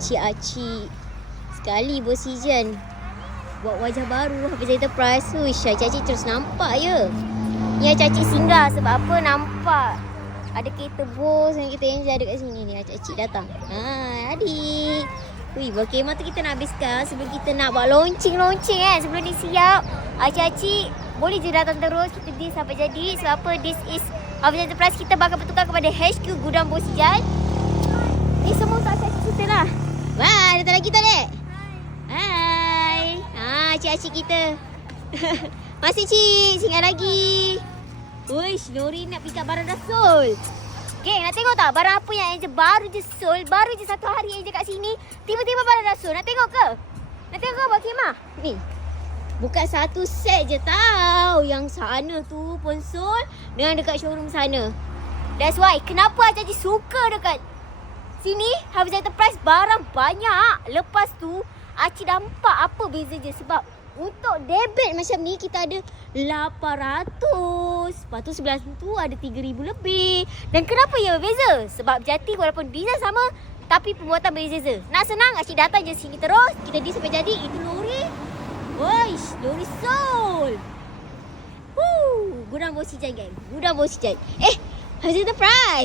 Cik-acik sekali Bos Ijan buat wajah baru Hafiz Enterprise. Uish, cik-acik terus nampak je. Ni cik-acik singgah sebab apa? Nampak ada kereta bos dan kereta Enja dekat sini ni. Cik-acik datang. Adik. Ui, berkemah tu kita nak habiskan sebelum kita nak buat launching kan. Sebelum ni siap. Cik-acik boleh je datang terus. Kita deal sampai jadi. Sebab apa? This is Hafiz Enterprise. Kita bakal bertukar kepada HQ Gudang Bos Ijan. Ni semua untuk cik-acik kita lah. Wah, datang lagi tak, Dek? Hai. Cik-acik kita. Masih, Cik. Singgah lagi. Uish, Nori nak pick up barang dah sold. Geng, nak tengok tak barang apa yang Angel baru je sold. Baru je satu hari Angel kat sini. Tiba-tiba barang dah sold. Nak tengok ke? Nak tengok ke buat khemah? Ni. Bukan satu set je tau. Yang sana tu pun sold. Dengan dekat showroom sana. That's why. Kenapa Acik suka dekat sini Hafiz Enterprise barang banyak. Lepas tu Acik nampak apa beza je. Sebab untuk debit macam ni kita ada 800. Lepas tu sebelah tu ada 3,000 lebih. Dan kenapa ia berbeza? Sebab jati walaupun design sama tapi pembuatan berbeza. Nak senang Acik datang je sini terus. Kita deal sampai jadi. Itu lori. Woish, lori sold. Gudang Bos Ijan, geng. Gudang Bos Ijan. Hafiz Enterprise.